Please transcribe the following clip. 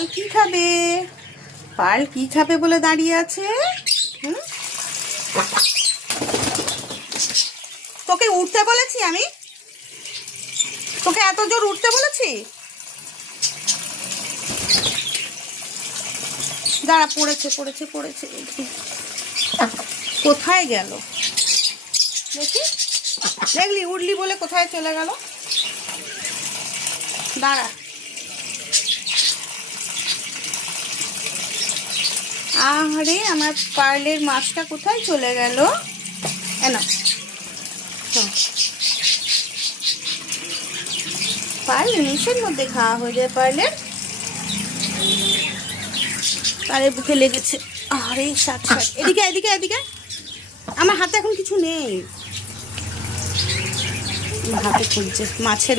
পাল কি খাবে? পাল কি খাবে বলে দাঁড়িয়ে আছে? তোকে উঠতে বলেছি আমি? তোকে এত জোর উঠতে বলেছি? দাঁড়া, পড়েছে পড়েছে পড়েছে। কোথায় গেল দেখি? দেখলি উঠলি বলে কোথায় চলে গেল? দাঁড়া, আরে আমার পার্লের মাছটা কোথায় চলে গেল? এনা পার্ল নিমেষের মধ্যে খাওয়া হয়ে যায়। পার্লের বুকে লেগেছে। আরে ষাট ষাট, এদিকে এদিকে এদিকে। আমার হাতে এখন কিছু নেই, হাতে খুলছে মাছের